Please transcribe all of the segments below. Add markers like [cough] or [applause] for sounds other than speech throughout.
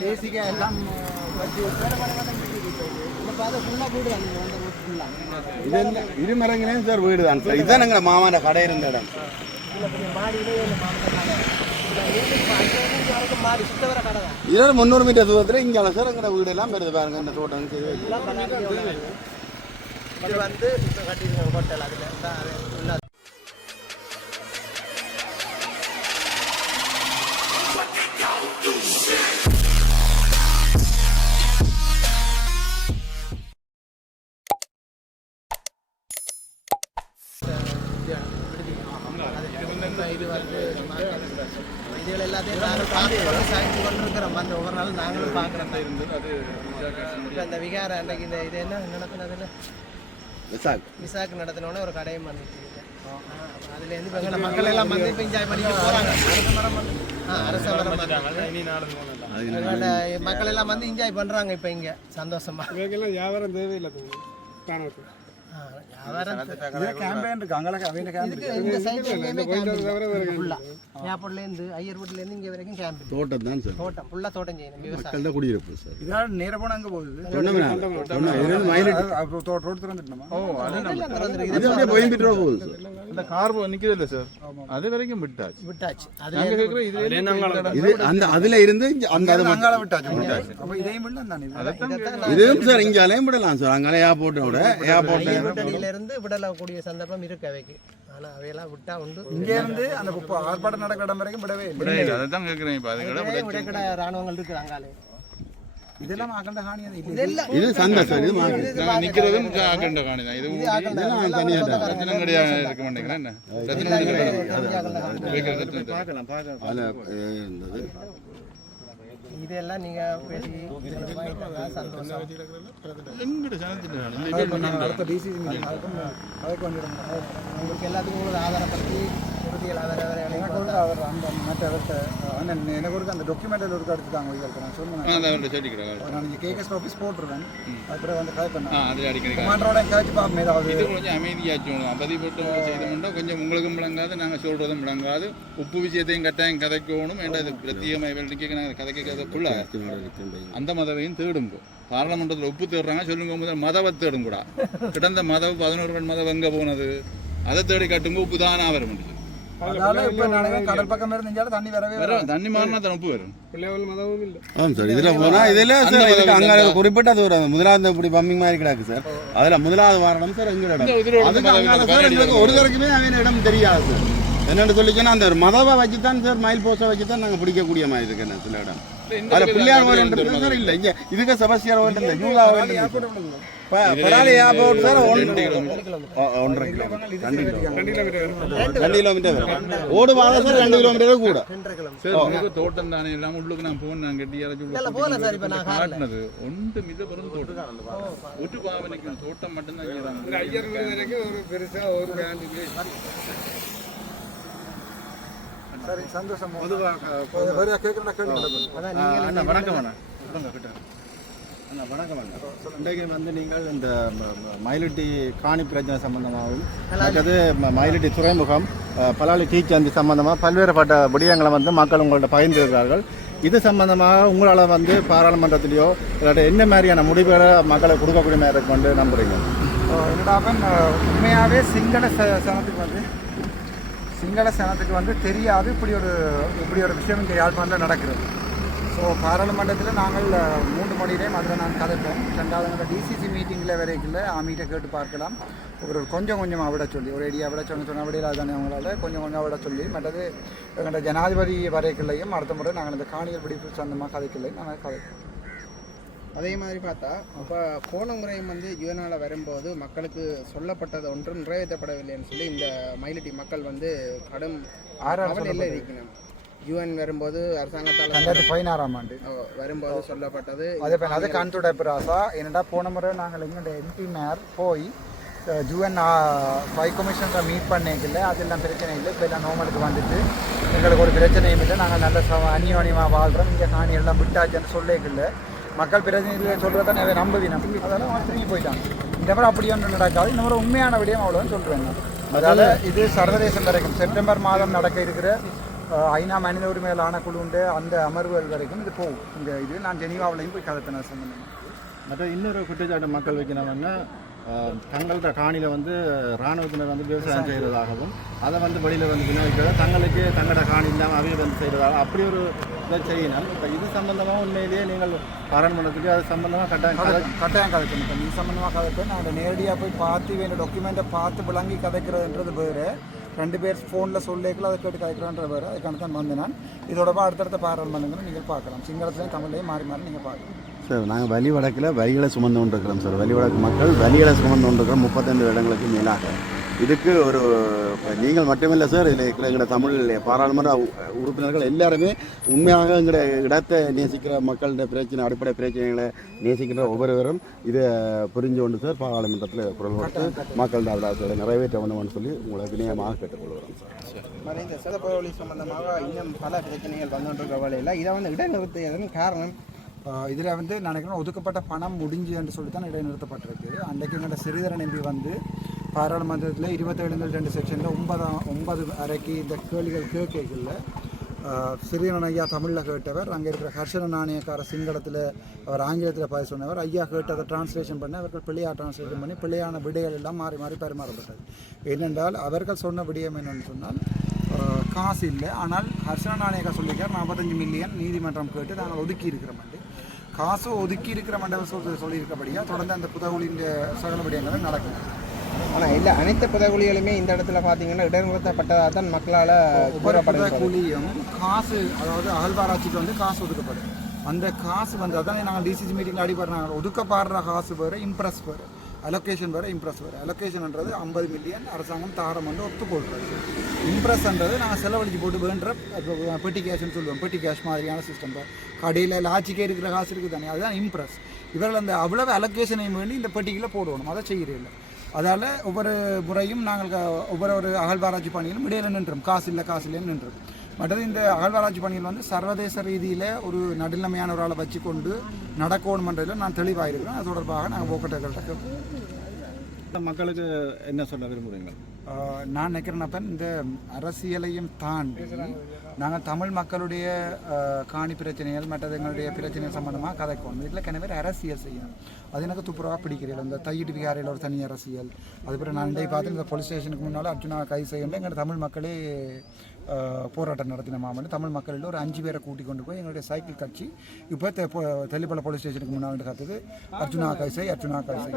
பேசிக்காக எல்லாம் சார் வீடு தான் சார். இதுதான் எங்களை மாமாண்ட கடை இருந்த இடம். சுத்த வர முந்நூறு மீட்டர் தூரத்தில் இங்கே சார் எங்களோட வீடு எல்லாம் பெருது பாருங்க இந்த தோட்டம் செய்து இது வந்து இப்போ ஹோட்டல் அதில் விகார அன்றைக்கு இந்த இது என்ன நடத்தினதுல விசாக் விசாக்கு நடத்தினோடனே ஒரு கடையும் வந்துச்சு அதுலேருந்து இப்போ மக்கள் எல்லாம் வந்து இப்போ என்ஜாய் பண்ணிட்டு போகிறாங்க அரச மரம் எங்களோட மக்கள் எல்லாம் வந்து என்ஜாய் பண்ணுறாங்க இப்போ இங்கே. சந்தோஷமா. இவங்கெல்லாம் வியாபாரம் தேவையில்லை தோட்டம் தான் சார். தோட்டம் ஃபுல்லாக தோட்டம் செய்யணும் குடியிருப்பு சார். இதான் நேர அங்கே போகுது? இந்த கார் நிக்குது இல்ல சார்? அது வரைக்கும் விட்டாச்சு. விட்டாச்சு. இது அந்த அதுல இருந்து இங்க அந்த. அங்கால விட்டாச்சு. அப்போ இதையும் விடல தானே? இதுவும் சார் இங்கே அலையும் விடலாம் சார். அங்கே ஏர்போர்ட்டை விட. ஐயர்பட்டடியிலிருந்து விடக்கூடிய சந்தர்ப்பம் இருக்கு அவைக்கு. ஆனா அவையெல்லாம் விட்டா உண்டு. இங்கே இருந்து அந்த ஆர்ப்பாட்டம் நடக்கிற இடம் வரைக்கும் விடவே இல்லை. அதான் கேக்குறேன் இப்ப. அது கூட விடக்கட ராணுவங்கள் இருக்கு அங்காலே. இதெல்லாம் அகண்ட ஹானி அது. இல்லை இதெல்லாம் இது சந்தை சார் இது மார்க்கெட் நாங்க நிக்கிறதும் ஆக்கண்ட காணி தான். இது இதெல்லாம் கிடையாது இருக்க மாட்டேங்கிறேன் என்ன? கிடையாது இதெல்லாம் நீங்க பேசி சந்தோஷம் அடுத்த டிசிசி மீட்டிங் அதுக்கு வந்துடுங்க உங்களுக்கு எல்லாத்துக்கும் உங்களுக்கு ஆதாரப்படுத்தி உறுதிகள் ஆதார எனக்கு ஒரு அவர் அந்த மற்ற அவர்கிட்ட அண்ணன் எனக்கு ஒரு அந்த டாக்குமெண்டில் ஒரு எடுத்துட்டாங்க இதுக்கு நான் அவர்கிட்ட சொல்லிக்கிறேன் நான் இங்கே ஆஃபீஸ் போட்டுருவேன். அதுக்கப்புறம் வந்து பண்ணேன் அதில் அடிக்கடி கமாண்டரோட பார்ப்போம் ஏதாவது. இது கொஞ்சம் அமைதியாச்சும் போட்டு செய்தோம்னா கொஞ்சம் உங்களுக்கும் விளங்காது நாங்கள் சொல்றதும் விளங்காது. உப்பு விஷயத்தையும் கட்டாயம் கதைக்கணும் ஏன்டா இது பிரத்யேகமாக இவர்களுக்கு நாங்கள் கதைக்கிறதுக்குள்ள அந்த மதவையும் தேடுங்க பார்லமெண்டத்தில் உப்பு தேடுறாங்க சொல்லுங்க முதல் மதவை தேடும் கூட. கிடந்த மதவு பதினோரு பெண் மதம் எங்கே போனது? அதை தேடி கட்டுங்க உப்பு தானா வர முடியும் குறிப்பிட்ட தூரம். முதலாவது இப்படி பம்மிங் மாதிரி கிடக்கு சார் அதில் முதலாவது வாரணம் சார் எங்கள் இடம்? இதில் அதுக்கு அங்கால சார் எங்களுக்கு ஒரு தரக்குமே அவன் இடம் தெரியாது சார் என்னென்னு அந்த மதவை வச்சு தான் சார் மயில் போஸை வச்சு தான் நாங்கள் பிடிக்கக்கூடிய மாதிரி இருக்கு என்ன சில இடம். அதில் பிள்ளையார் கோயில் சார் இல்லை இங்கே இதுக்கு செபஸ்டியார் கோயில் இல்லை யூதா கோயில் ஓடு பாதை சார் ரெண்டு கிலோமீட்டர் கூட. தோட்டம் தானே? எல்லாம் உள்ளுக்கு நான் போன் நான் கட்டி இறச்சி இல்ல, போகல சார், இப்ப நான் கார்ல. காட்டினது. ஒன்று மித பெரும் தோட்டம். ஒட்டு பாவனைக்கு தோட்டம் மட்டும்தான் ஐயர் வரைக்கும் ஒரு பெருசா ஒரு சரி சந்தோஷம். வணக்கம் அண்ணா. வணக்கம் இன்றைக்கு வந்து நீங்கள் இந்த ம- மயிலிட்டி காணி பிரச்சனை சம்பந்தமாகவும் மற்றது ம- துறைமுகம் பலாலி டீ டீச்சந்தி சம்பந்தமாக பல்வேறுபட்ட விடயங்களை வந்து மக்கள் உங்கள்ட்ட பகிர்ந்திருக்கிறார்கள் இது சம்பந்தமாக உங்களால் வந்து பாராளுமன்றத்திலேயோ இல்லாட்டி என்ன மாதிரியான முடிவுகளை மக்களை கொடுக்கக்கூடிய மாதிரி இருக்கும் நம்புறீங்க? உண்மையாகவே சிங்கள ச- சனத்துக்கு வந்து சிங்கள சனத்துக்கு வந்து தெரியாது இப்படி ஒரு இப்படி ஒரு விஷயம் இங்கே யாழ்ப்பாணத்தில் நடக்கிறது. ஸோ பாராளுமன்றத்தில் நாங்கள் மூன்று மணியிலேயும் அதில் நான் கதைப்போம். ரெண்டாவது அந்த டிசிசி மீட்டிங்கில் வரைக்கும் ஆமிகிட்ட கேட்டு பார்க்கலாம். ஒரு கொஞ்சம் கொஞ்சமாக விட சொல்லி ஒரு ஐடியா விட சொன்ன சொன்ன விடையில் தானே அவங்களால கொஞ்சம் கொஞ்சம் விட சொல்லி. மற்றது எங்களோட ஜனாதிபதி வரைக்குள்ளையும் அடுத்த முறை நாங்கள் இந்த காணிகள் பிடிப்பு சொந்தமாக கதைக்கலையும் நாங்கள் கதைப்போம் அதே மாதிரி பார்த்தா அப்போ போன முறையும் வந்து யுஎனால் வரும்போது மக்களுக்கு சொல்லப்பட்டது ஒன்றும் நிறைவேற்றப்படவில்லைன்னு சொல்லி இந்த மயிலிட்டி மக்கள் வந்து கடும் கவலையில் இருக்கணும் யுஎன் வரும்போது அரசாங்கத்தால் ரெண்டாயிரத்தி பதினாறாம் ஆண்டு. வரும்போது சொல்லப்பட்டது. அதே போல் அது கண்துடைப்பு ராசா. என்னடா போன முறை நாங்கள் எங்களோட எம்பி மேர் போய் ஜூஎன் ஃபைவ் கமிஷனரை மீட் பண்ணிக்கல அதெல்லாம் பிரச்சனை இல்லை. இப்போ எல்லாம் நோமலுக்கு வந்துட்டு எங்களுக்கு ஒரு பிரச்சனையும் இல்லை. நாங்கள் நல்ல ச அந்யோன்யமாக வாழ்கிறோம் இங்கே காணி எல்லாம் விட்டாச்சுன்னு சொல்லிக்கல மக்கள் பிரதிநிதிகள் சொல்கிறத நிறைய நம்புவினம் அதெல்லாம் அவன் திரும்பி போயிட்டாங்க. இந்த முறை அப்படி ஒன்று நடக்காது. இந்த முறை உண்மையான விடயம் அவ்வளோன்னு சொல்கிறேன் அதால் இது சர்வதேசம் வரைக்கும். செப்டம்பர் மாதம் நடக்க இருக்கிற ஐநா மனித உரிமைகள் ஆணைக்குழுண்டு அந்த அமர்வுகள் வரைக்கும் இது போகும். இந்த இது நான் ஜெனீவாவிலையும் போய் கதைப்பின சம்பந்தமாக மற்ற இன்னொரு குற்றச்சாட்டு மக்கள் வைக்கணும்னா அஹ், தங்களோட காணியில் வந்து இராணுவத்தினர் வந்து விவசாயம் செய்கிறதாகவும் அதை வந்து வெளியில் வந்து விநியோகிக்கிறத தங்களுக்கு தங்களோட காணி இல்லாமல் அவைய வந்து செய்கிறதாக அப்படி ஒரு இதை செய்யணும். இப்போ இது சம்பந்தமாக உண்மையிலேயே நீங்கள் பாராளுமன்றத்துக்கு அது சம்பந்தமாக கட்டாயம் கட்டாயம் கதைக்கணும் இப்போ நீ சம்மந்தமாக கதைப்பேன் நான் நேரடியாக போய் பார்த்து வேண்டிய டாக்குமெண்ட்டை பார்த்து விளங்கி கதைக்கிறதுன்றது வேறு. ரெண்டு பேர் ஃபோனில் சொல்லிக்கல அதை கேட்டு கதைக்கிறோன்றது பேர். அதுக்கான தான் வந்து நான். இதோட அடுத்தடுத்த பாராளுமன்றங்களும் நீங்கள் பார்க்கலாம். சிங்களத்துலேயும் தமிழ்லையும் மாறி மாறி நீங்கள் பார்க்கலாம். சார் நாங்கள் வலி வடக்கில் வரிகளை சுமந்து கொண்டிருக்கிறோம் சார். வலி வடக்கு மக்கள் வலிகளை சுமந்து கொண்டிருக்கிறோம். முப்பத்தைந்து இடங்களுக்கு மேலாக. இதுக்கு ஒரு நீங்கள் மட்டுமில்லை சார் இதில் இருக்கிற எங்களோட தமிழ் பாராளுமன்ற உ- உறுப்பினர்கள் எல்லாருமே உண்மையாக எங்களோட இடத்தை நேசிக்கிற மக்களோட பிரச்சனை அடிப்படை பிரச்சனைகளை நேசிக்கிற ஒவ்வொருவரும் இதை புரிஞ்சு கொண்டு சார் பாராளுமன்றத்தில் குரல் கொடுத்து மக்களோட அபிலாசைகளை நிறைவேற்ற வேண்டும்னு சொல்லி உங்களை வினயமாக கேட்டுக்கொள்கிறோம் சார். மாதிரி இந்த சிறப்புவழி சம்பந்தமாக இன்னும் பல பிரச்சனைகள் வந்துட்டு வழியில் இதை வந்து இடைநிறுத்தியதன் காரணம் இதில் வந்து நான் நினைக்கிறேன் ஒதுக்கப்பட்ட பணம் முடிஞ்சு என்று சொல்லி தான் இடைநிறுத்தப்பட்டிருக்கு. அன்றைக்கு எங்களோட சிறிதரன் எம்பி வந்து பாராளுமன்றத்தில் இருபத்தேழுங்கள் ரெண்டு செக்ஷனில் ஒன்பதாம் ஒன்பது அறைக்கு இந்த கேள்விகள் கேட்கல சிறிதரன் ஐயா தமிழில் கேட்டவர் அங்கே இருக்கிற ஹர்ஷன நாணயக்கார சிங்களத்தில் அவர் ஆங்கிலத்தில் பாய சொன்னவர் ஐயா கேட்டதை டிரான்ஸ்லேஷன் பண்ணி அவர்கள் பிள்ளையார் டிரான்ஸ்லேஷன் பண்ணி பிள்ளையான விடைகள் எல்லாம் மாறி மாறி பரிமாறப்பட்டது. ஏனென்றால் அவர்கள் சொன்ன விடயம் என்னென்னு சொன்னால் காசு இல்லை. ஆனால் ஹர்ஷன நாணயக்கா சொல்லியிருக்கார் நாற்பத்தஞ்சு மில்லியன் நீதிமன்றம் கேட்டு நாங்கள் ஒதுக்கி இருக்கிறோம் காசு ஒதுக்கி இருக்கிற மண்டபம் சொல்லி சொல்லியிருக்கபடியாக தொடர்ந்து அந்த புதகுலின் சகல விடயங்களும் நடக்கும் ஆனால் இல்லை அனைத்து புதகுலிகளுமே இந்த இடத்துல பார்த்தீங்கன்னா இடைநிறுத்தப்பட்டதாக தான் மக்களால் கூலியும் காசு அதாவது அகழ்வாராய்ச்சிக்கு வந்து காசு ஒதுக்கப்படும். அந்த காசு வந்து அதான் நாங்கள் டிசிசி மீட்டிங்கில் அடிபடுறாங்க ஒதுக்கப்படுற காசு வேறு இம்ப்ரெஸ் வேறு அலோகேஷன் வேறு இம்ப்ரெஸ் வேறு. அலோகேஷன்ன்றது ஐம்பது மில்லியன் அரசாங்கம் தாரம் வந்து ஒத்துக்கொள்கிறது இம்ப்ரெஸ்ன்றது நாங்கள் செலவழிச்சு போட்டு வேண்ட பெட்டி கேஷ்னு சொல்லுவோம். பெட்டி கேஷ் மாதிரியான சிஸ்டம் கடையில் லாட்சிக்கே இருக்கிற காசு இருக்குது தானே அதுதான் இம்ப்ரெஸ் இவர்கள் அந்த அவ்வளவு அலோகேஷனையும் வேண்டி இந்த பெட்டிக்குள்ள போடணும். அதை செய்கிறதில்லை அதால் ஒவ்வொரு முறையும் நாங்கள் ஒவ்வொரு ஒரு அகழ்வாராய்ச்சி பணியிலும் இடையில நின்றோம் காசு இல்லை காசு இல்லைன்னு நின்றோம் மற்றது இந்த அகழ்வாராய்ச்சி பணியில் வந்து சர்வதேச ரீதியில் ஒரு நடுநிலைமையான ஒரு ஆளை வச்சுக்கொண்டு நடக்கணுமன்றதில் நான் தெளிவாக இருக்கிறேன் அது தொடர்பாக நாங்கள் போக்கட்டர்கள்ட்ட கேட்போம். மக்களுக்கு என்ன சொல்ல விரும்புகிறீங்க நான் நினைக்கிறேன் இந்த அரசியலையும் தாண்டி நாங்கள் தமிழ் மக்களுடைய காணி பிரச்சனைகள் மற்றது எங்களுடைய பிரச்சனைகள் சம்பந்தமாக கதைக்கணும் இதில் கிணவர் அரசியல் செய்யணும். அது எனக்கு துப்புரவாக பிடிக்கிறீர்கள் இந்த தையிட்டு விகாரையில் ஒரு தனி அரசியல். அதுக்கப்புறம் நான் இன்றைய பார்த்து இந்த போலீஸ் ஸ்டேஷனுக்கு முன்னால் அர்ஜுனா கை செய்யணும் எங்கள் தமிழ் மக்களே போராட்டம் நடத்தின மாமன். தமிழ் மக்களில் ஒரு அஞ்சு பேரை கூட்டி கொண்டு போய் எங்களுடைய சைக்கிள் கட்சி இப்போ தெல்லிப்பள போலீஸ் ஸ்டேஷனுக்கு முன்னால் கற்றுது அர்ஜுனா கைசை அர்ஜுனா கைசை.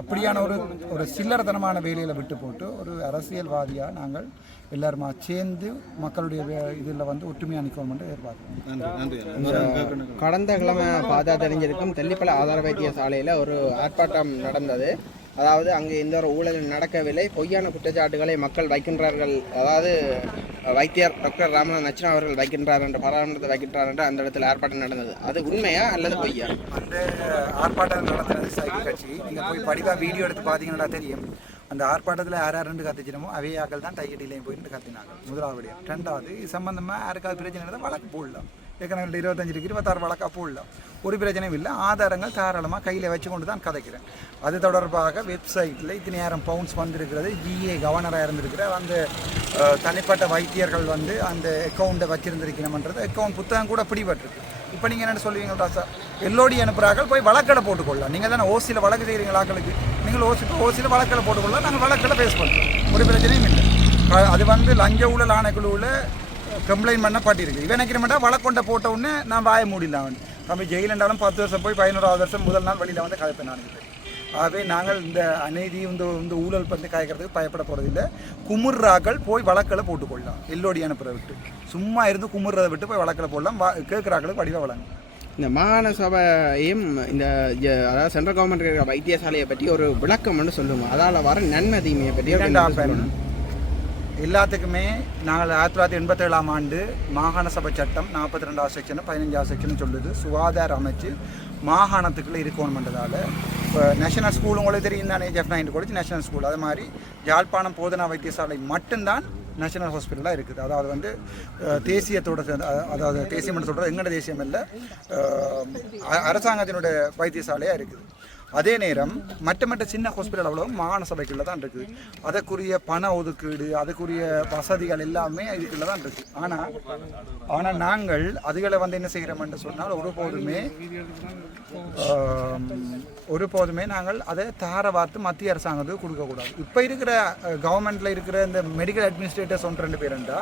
அப்படியான ஒரு ஒரு சில்லறத்தனமான வேலையில் விட்டு போட்டு ஒரு அரசியல்வாதியாக நாங்கள் எல்லாருமா சேர்ந்து மக்களுடைய இதில் வந்து ஒற்றுமையாக நிற்கணும் என்று எதிர்பார்க்கிறோம். நன்றி நன்றி. கடந்த கிழமை பார்த்தா தெரிஞ்சிருக்கும் தெல்லிப்பள ஆதார வைத்தியசாலையில் ஒரு ஆர்ப்பாட்டம் நடந்தது. அதாவது அங்கே எந்த ஒரு ஊழலும் நடக்கவில்லை. பொய்யான குற்றச்சாட்டுகளை மக்கள் வைக்கின்றார்கள். அதாவது வைத்தியர் டாக்டர் ராமநாத் நச்சனா அவர்கள் வைக்கின்றார் என்ற பாராளுமன்றத்தை வைக்கின்றார் என்று அந்த இடத்துல ஆர்ப்பாட்டம் நடந்தது. அது உண்மையா அல்லது பொய்யா? அந்த ஆர்ப்பாட்டம் நடத்துறது சைக்கிள் கட்சி நீங்கள் போய் படிப்பாக வீடியோ எடுத்து பார்த்தீங்கன்னா தெரியும். அந்த ஆர்ப்பாட்டத்தில் யார் யார் ரெண்டு கத்திச்சினமோ அவையாக்கள் தான் டைக்கெட்டிலையும் போயிட்டு கத்தினாங்க. முதலாவது ரெண்டாவது இது சம்பந்தமாக யாருக்காவது பிரச்சனை இருந்தால் வழக்கு போடலாம். ஏற்கனவே இருபத்தஞ்சி டிகிரி இருபத்தாறு வழக்காக போடலாம் ஒரு பிரச்சனையும் இல்லை. ஆதாரங்கள் தாராளமாக கையில் வச்சு கொண்டு தான் கதைக்கிறேன். அது தொடர்பாக வெப்சைட்டில் இத்தனை நேரம் பவுன்ஸ் வந்திருக்கிறது. ஜிஏ கவர்னராக இருந்திருக்கிற அந்த தனிப்பட்ட வைத்தியர்கள் வந்து அந்த அக்கௌண்ட்டை வச்சிருந்திருக்கணும்ன்றது அக்கௌண்ட் புத்தகம் கூட பிடிபட்டிருக்கு. இப்போ நீங்கள் என்ன சொல்லுவீங்க சார்? எல்லோடி அனுப்புகிறார்கள் போய் வழக்கடை போட்டுக்கொள்ளலாம். நீங்கள் தானே ஓசியில் வழக்கு செய்கிறீங்களா ஆக்களுக்கு? நீங்கள் ஓசி ஓசியில் வழக்கடை போட்டுக்கொள்ளலாம் நாங்கள் வழக்கடை பேஸ் பண்ணுறோம். ஒரு பிரச்சனையும் இல்லை. அது வந்து லஞ்ச ஊழல் ஆணைக்குழுவில் கம்ப்ளைண்ட் பண்ணப்பட்டிருக்கு இவன் நினைக்கிற மாட்டா வழக்கொண்ட போட்ட உடனே நான் வாய மூடிடலாம் அவன். நம்ம ஜெயில் இருந்தாலும் பத்து வருஷம் போய் பதினோராவது வருஷம் முதல் நாள் வெளியில் வந்து கதைப்பேன் நான் ஆகவே நாங்கள் இந்த அநீதி இந்த இந்த ஊழல் பற்றி காய்க்கிறதுக்கு பயப்பட போகிறதில்லை குமுறாக்கள் போய் வழக்கில் போட்டுக்கொள்ளலாம். எல்லோடி அனுப்புறதை விட்டு. சும்மா இருந்து குமுறதை விட்டு போய் வழக்கில் போடலாம். வா கேட்குறாக்களுக்கு வடிவாக வழங்கும் இந்த மாகாண சபையும் இந்த அதாவது சென்ட்ரல் கவர்மெண்ட் வைத்தியசாலையை பற்றி ஒரு விளக்கம்னு சொல்லுவோம். அதால் வர நன்மை தீமையை பற்றி ஒரு இரண்டாம் விளக்கம் பெண் சொல்லணும். எல்லாத்துக்குமே நாங்கள் ஆயிரத்தி தொள்ளாயிரத்தி எண்பத்தேழாம் ஆண்டு மாகாண சபை சட்டம் நாற்பத்தி ரெண்டாவது செக்ஷன் பதினஞ்சாவது செக்ஷன் சொல்லுது. சுகாதார அமைச்சு மாகாணத்துக்குள்ளே இருக்கணுன்றதால இப்போ நேஷனல் ஸ்கூல் உங்களுக்கு தெரியும் தானே Jaffna college national school அது மாதிரி யாழ்ப்பாணம் போதனா வைத்தியசாலை மட்டும்தான் நேஷனல் ஹாஸ்பிட்டலாக இருக்குது. அதாவது வந்து தேசியத்தோட அதாவது தேசியம் சொல்கிறது எங்கட தேசியம் இல்லை அ- அரசாங்கத்தினுடைய வைத்தியசாலையாக இருக்குது. அதே நேரம் மற்ற மற்ற சின்ன ஹாஸ்பிட்டல் அவ்வளோ மாகாண சபைக்குள்ள தான் இருக்குது. அதற்குரிய பண ஒதுக்கீடு அதுக்குரிய வசதிகள் எல்லாமே இதுக்குள்ள தான் இருக்குது ஆனால் ஆனால் நாங்கள் அதுகளை வந்து என்ன செய்கிறோம்னு சொன்னால் ஒருபோதுமே ஒருபோதுமே நாங்கள் அதை தார வார்த்து மத்திய அரசாங்கத்துக்கு கொடுக்கக்கூடாது. இப்போ இருக்கிற கவர்மெண்ட்டில் இருக்கிற இந்த மெடிக்கல் அட்மினிஸ்ட்ரேட்டர்ஸ் ஒன்று ரெண்டு பேருண்டா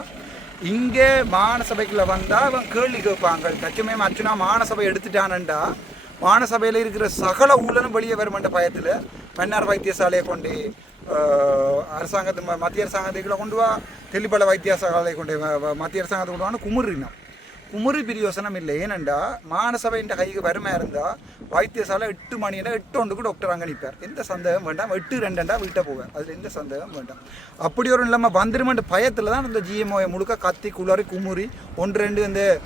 இங்கே மாகாண சபைக்குள்ளே வந்தால் அவன் கேள்வி கேட்பாங்க. தச்சுமே அச்சுனா மாகாண சபை எடுத்துட்டானண்டா மாகாண இருக்கிற சகல ஊழலும் வெளியே வருமென்ற பயத்தில் பன்னார் வைத்தியசாலையை கொண்டு அரசாங்கத்து ம- மத்திய அரசாங்கத்துக்குள்ள கொண்டு வா தெல்லிப்பள வைத்தியசாலையை கொண்டு மத்திய அரசாங்கத்தை கொண்டு வான்னு குமுறினோம். குமுறி பிரியோசனம் இல்லை. ஏனண்டா மானசபையின் கைக்கு வறுமை இருந்தால் வைத்தியசாலை எட்டு மணினா எட்டு ஒன்றுக்கு டாக்டர் அங்கே நிற்பார் எந்த சந்தேகம் வேண்டாம். எட்டு ரெண்டண்டா வீட்டை போவார். அதில் எந்த சந்தேகம் வேண்டாம். அப்படி ஒரு இல்லாமல் வந்துருமென்ற பயத்தில் தான் இந்த ஜிஎம்ஓயை முழுக்க கத்தி குளறி குமுறி ஒன்று ரெண்டு இந்த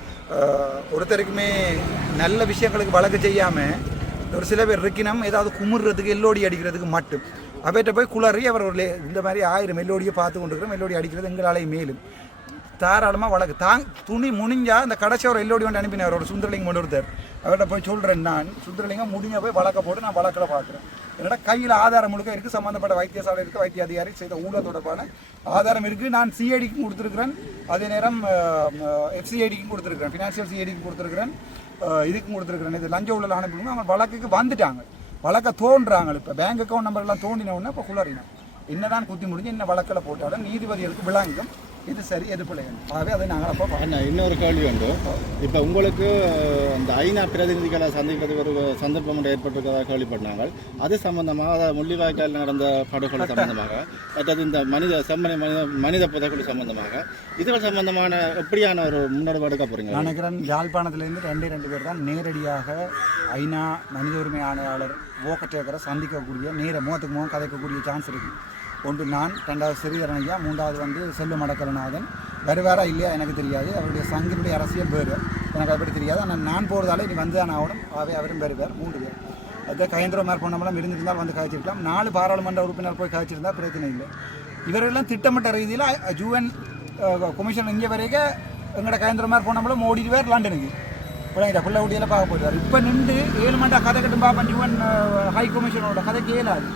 ஒருத்தருக்குமே நல்ல விஷயங்களுக்கு வழக்கு செய்யாமல் ஒரு சில பேர் இருக்கினம் ஏதாவது குமுறுறதுக்கு எல்லோடி அடிக்கிறதுக்கு மட்டும். அவர்கிட்ட போய் குளறி அவர் ஒரு லே- இந்த மாதிரி ஆயிரம் மெல்லோடியை பார்த்து கொண்டிருக்கிறோம். மெல்லோடி அடிக்கிறது எங்களாலே மேலும். தாராளமாக வழக்கு. தாங் துணி முடிஞ்சால் அந்த கடைசி ஒரு எல்லோடி வந்து அனுப்பினார் ஒரு சுந்தரலிங்கம் கொண்டு ஒருத்தர் அவர்கிட்ட போய் சொல்கிறேன் நான் சுந்தரலிங்கம் முடிஞ்ச போய் வழக்க போட்டு நான் வழக்கில் பார்க்குறேன். என்னோட கையில் ஆதாரம் முழுக்க இருக்குது சம்மந்தப்பட்ட வைத்தியசாலை இருக்குது வைத்திய அதிகாரி செய்த ஊழல் தொடர்பான ஆதாரம் இருக்குது நான் சிஐடிக்கும் கொடுத்துருக்குறேன். அதே நேரம் எஃப்சிஐடிக்கும் கொடுத்துருக்குறேன். ஃபினான்ஷியல் சிஐடிக்கும் கொடுத்துருக்குறேன். இதுக்கும் கொடுத்துருக்குறேன். இது லஞ்ச ஊழல் அனுப்பிடுங்க அவங்க வழக்குக்கு வந்துட்டாங்க. வழக்க தோன்றாங்க இப்போ. பேங்க் அக்கௌண்ட் நம்பர் எல்லாம் தோண்டின உடனே இப்போ குளறினோம். என்னதான் குத்தி முடிஞ்சு என்ன வழக்கில் போட்டாலும் நீதிபதிகளுக்கு விளங்கும். இது சரி எது பிள்ளைங்க ஆகவே அதை நாங்கள் அப்போ. அண்ணா இன்னொரு கேள்வி உண்டு. இப்போ உங்களுக்கு அந்த ஐநா பிரதிநிதிகளை சந்திக்கிறதுக்கு ஒரு சந்தர்ப்பம் ஏற்பட்டிருக்கிறதா கேள்விப்பட்டாங்க அது சம்பந்தமாக அதாவது முள்ளிவாய்க்கால் நடந்த படுகொலை சம்பந்தமாக மற்றது இந்த மனித செம்மனை மனித மனித புதைக்குழு சம்பந்தமாக இதுகள் சம்பந்தமான எப்படியான ஒரு முன்னெடுப்பு எடுக்க போறீங்க? நான் நினைக்கிறேன் யாழ்ப்பாணத்திலேருந்து ரெண்டே ரெண்டு பேர் தான் நேரடியாக ஐநா மனித உரிமை ஆணையாளர் ஓக்கட்டேக்கரை சந்திக்கக்கூடிய நேர முகத்துக்கு முகம் கதைக்கக்கூடிய சான்ஸ் இருக்குது ஒன்று நான் ரெண்டாவது சிறிதரன் மூன்றாவது வந்து செல்வம் அடக்கலநாதன் வருவாரா இல்லையா எனக்கு தெரியாது. அவருடைய சங்கினுடைய அரசியல் வேறு. எனக்கு அப்படி தெரியாது. ஆனால் நான் போகிறதால இனி வந்து தான் ஆகணும். அவை அவரும் வருவார் மூன்று பேர். அது கயந்திரமார் போனமெல்லாம் இருந்திருந்தால் வந்து காய்ச்சிருக்கலாம் நாலு பாராளுமன்ற உறுப்பினர் போய் காய்ச்சிருந்தால் பிரச்சனை இல்லை. இவரெல்லாம் திட்டமிட்ட ரீதியில் ஜூஎன் கமிஷன் இங்கே வரைக்கும் எங்களோட கயந்திரமார் போனமெல்லாம் ஓடிடுவார் லண்டனுக்கு. பிள்ளைங்க பிள்ளை ஊட்டியெல்லாம் பார்க்க போயிடுவார். இப்போ நின்று ஏழு மண்டா கதை கட்டும் பார்ப்பேன் ஜூஎன் ஹை கமிஷனோட கதை கேளாது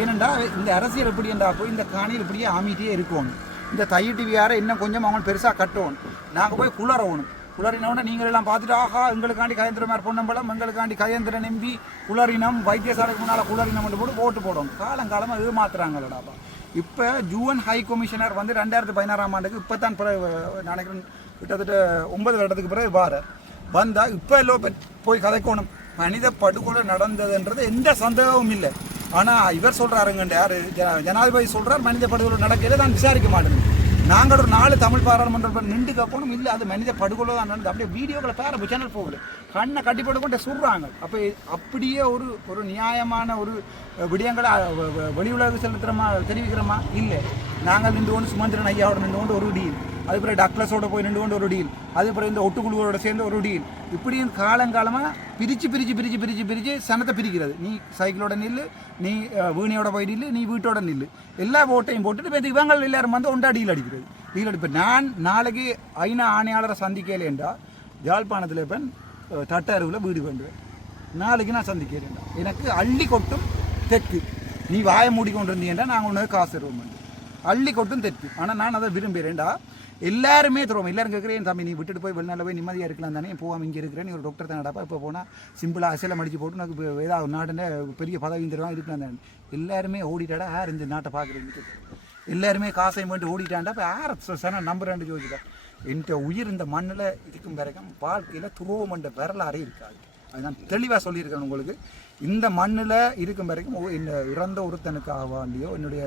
ஏனென்றால் இந்த அரசியல் எப்படி என்றா போய் இந்த காணியில் இப்படியே ஆமிட்டே இருக்கணும் இந்த தைய டிவியாரை இன்னும் கொஞ்சம் அவங்க பெருசாக கட்டணும் நாங்கள் போய் குளறவணும் குளறினவுடனே நீங்கள் எல்லாம் பார்த்துட்டு ஆஹா எங்களுக்காண்டி கயந்திரமார் பொன்னம்பலம் எங்களுக்காண்டி கயந்திர நம்பி குளறினம் வைத்தியசாலைக்கு முன்னால் குளறினம் போட்டு ஓட்டு போடணும் காலங்காலமாக ஏமாத்துறாங்களடாப்பா இப்போ ஜூவன் ஹை கமிஷனர் வந்து ரெண்டாயிரத்து பதினாறாம் ஆண்டுக்கு இப்போ தான் நினைக்கிறேன் கிட்டத்தட்ட ஒன்பது வருடத்துக்கு பிறகு வார வந்தால் இப்போ எல்லாம் போய் கதைக்கணும். மனித படுகொலை நடந்ததுன்றது எந்த சந்தேகமும் இல்லை. ஆனால் இவர் சொல்கிறாருங்க யார்? ஜனாதிபதி சொல்கிறார் மனித படுகொலை நடக்கல தான் விசாரிக்க மாட்டேன். நாங்கள் ஒரு நாலு தமிழ் பாராளுமன்ற நின்று கேட்கணும் இல்லை அது மனித படுகொலை தான் நடந்தது. அப்படியே வீடியோக்களை பேர சேனல் போகல. கண்ணை கட்டிப்பட்டு கொண்டே கொண்டு அப்போ அப்படியே ஒரு ஒரு நியாயமான ஒரு விடயங்களை வெளி உலக செலுத்துகிறோமா தெரிவிக்கிறோமா? இல்லை. நாங்கள் நின்று கொண்டு சுமந்திரன் ஐயாவோட நின்று கொண்டு ஒரு டீல் அதுபோல் டக்ளஸோட போய் நின்று கொண்டு ஒரு டீல் அதுபோல் இந்த ஒட்டுக்குழுவோட சேர்ந்து ஒரு டீல் இப்படியும் காலங்காலமாக பிரித்து பிரித்து பிரித்து பிரித்து பிரித்து சனத்தை பிரிக்கிறது. நீ சைக்கிளோட நில்லு நீ வீணையோட போய் நில்லு நீ வீட்டோட நில்லு. எல்லா ஓட்டையும் போட்டுட்டு இப்போ இவங்க எல்லாரும் வந்து ஒன்றா டீல் அடிக்கிறது. டீல் அடிப்பேன் நான் நாளைக்கு ஐநா ஆணையாளரை சந்திக்கலேண்டா யாழ்ப்பாணத்தில் இப்போ தட்டாருவில் வீடு வேண்டுவேன் நாளைக்கு நான் சந்திக்கிறேன் எனக்கு அள்ளி கொட்டும் தெற்கு. நீ வாயை மூடிக்கொண்டு இருந்தீங்கன்னா நாங்கள் உனக்கு காசு தருவோம் அள்ளி கொட்டும் தெற்கு. ஆனால் நான் அதை விரும்புகிறேன்டா. எல்லாருமே தருவோம் எல்லாரும் கேட்குறேன் தம்பி நீ விட்டுட்டு போய் வெளிநாட்டில் போய் நிம்மதியாக இருக்கலாம் தானே? போகாமல் இங்கே இருக்கிறேன். நீ ஒரு டாக்டர் தானடாப்பா இப்போ போனால் சிம்பிளாக அசையில் மடிச்சு போட்டு எனக்கு ஏதாவது நாட்டில் பெரிய பதவியும் தருவான் இருக்கலாம் தானே? எல்லாருமே ஓடிட்டாடா யார் இந்த நாட்டை பார்க்குறேன்னு எல்லாருமே காசை மட்டும் ஓடிட்டாண்டா இப்போ யார் சன நம்புறான்னு யோசிச்சா என்கிட்ட உயிர் இந்த மண்ணில் இருக்கும் வரைக்கும் வாழ்க்கையில் துருவமண்ட வரலாறே இருக்காது. அது நான் தெளிவாக சொல்லியிருக்கேன் உங்களுக்கு. இந்த மண்ணில் இருக்கும் வரைக்கும் ஒ- இந்த இறந்த ஒருத்தனுக்காக வேண்டியோ என்னுடைய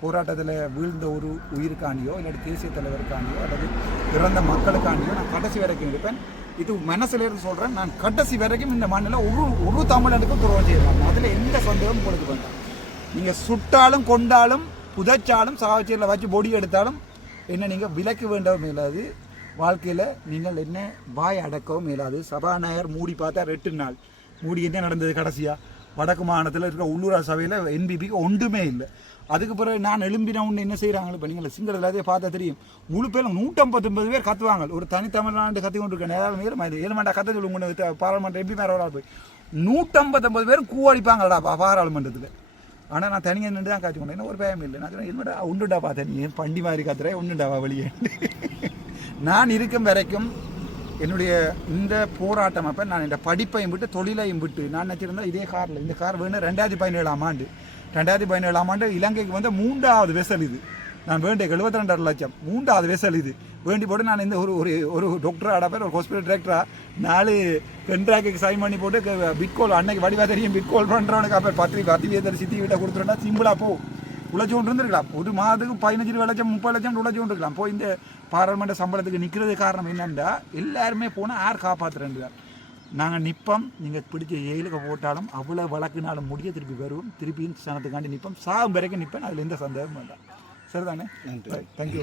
போராட்டத்தில் வீழ்ந்த ஒரு உயிருக்காண்டியோ இல்லாட்டி தேசிய தலைவருக்காண்டியோ அல்லது இறந்த மக்களுக்காண்டியோ நான் கடைசி வரைக்கும் இருப்பேன். இது மனசுல இருந்து சொல்கிறேன் நான் கடைசி வரைக்கும் இந்த மண்ணில் ஒரு ஒரு தமிழனுக்கும் துரோகம் செய்யலாம். அதில் எந்த சந்தேகமும் உங்களுக்கு வேண்டாம். நீங்கள் சுட்டாலும் கொண்டாலும் புதைச்சாலும் சாவச்சேரியில் வச்சு பொடி எடுத்தாலும் என்ன நீங்கள் விலக்க வேண்டவும் மேலாது வாழ்க்கையில் நீங்கள் என்ன வாய் அடக்கவும் மேலாது சபாநாயகர் மூடி பார்த்தா ரெட்டு நாள். மூடி என்ன நடந்தது கடைசியாக வடக்கு மாநிலத்தில் இருக்கிற உள்ளூரா சபையில் என்பிபிக்கு ஒன்றுமே இல்லை. அதுக்கு பிறகு நான் எழும்பின உடனே என்ன செய்கிறாங்களோ இப்போ நீங்கள் எல்லாத்தையும் பார்த்தா தெரியும். முழு பேரும் நூற்றம்பத்தொம்பது பேர் கத்துவாங்க. ஒரு தனி தமிழ்நாடு கத்தி கொண்டு இருக்க நேரம் நேரம் ஏழுமாண்டா ஏழு மாட்டா கத்த சொல்லுங்க பாராளுமன்ற எம்பி மேலே போய். நூற்றம்பத்தொம்பது பேரும் கூவடிப்பாங்கடா பாராளுமன்றத்தில். ஆனால் நான் தனியாக நின்று தான் காய்ச்சி கொண்டேன் ஒரு பயம் இல்லை. நான் சொன்னேன் இல்லைடா உண்டுடாப்பா நீ பண்டி மாதிரி காத்துறேன் உண்டுடாவா வெளியே? [laughs] நான் இருக்கும் வரைக்கும் என்னுடைய இந்த போராட்டம் அப்போ நான் இந்த படிப்பையும் விட்டு தொழிலையும் விட்டு நான் நினச்சிருந்தேன் இதே காரில் இந்த கார் வேணும். ரெண்டாயிரத்தி பதினேழாம் ஆண்டு. ரெண்டாயிரத்தி பதினேழாம் ஆண்டு இலங்கைக்கு வந்து மூன்றாவது வெசல் இது. நான் வேண்டிய எழுபத்தி ரெண்டரை லட்சம். மூன்றாவது வெசல் இது. வேண்டி போட்டு நான் இந்த ஒரு ஒரு ஒரு டாக்டர் பேர் ஒரு ஹாஸ்பிட்டல் டிரெக்டராக நாலு பென்ட்ராக்கு சைன் பண்ணி போட்டு பிட்கோல் அன்னைக்கு வடிவா தெரியும் பிட்கோல் பண்ணுறவனுக்கு அப்போ பத்திரி வீதர் சித்தி வீட்டை கொடுத்துருந்தா சிம்பிளாக போ. உழைச்சி கொண்டு இருந்திருக்கலாம். ஒரு மாதத்துக்கு பதினஞ்சு இருபது லட்சம் முப்பது லட்சம் உழைச்சி கொண்டு இருக்கலாம். போய் இந்த பாராளுமன்ற சம்பளத்துக்கு நிற்கிறது காரணம் என்னென்னா எல்லாருமே போனால் யார் காப்பாற்றுறேன்றார் நாங்கள் நிற்போம் நீங்கள் பிடிச்ச ஜெயிலுக்கு போட்டாலும் அவ்வளோ வழக்குனாலும் முடிய திருப்பி வருவோம். திருப்பியும் சனத்துக்காண்டி நிற்போம் சாகும் வரைக்கும் நிற்பேன் அதில் எந்த சந்தேகமும் வேண்டாம். சரிதானே? தேங்க்யூ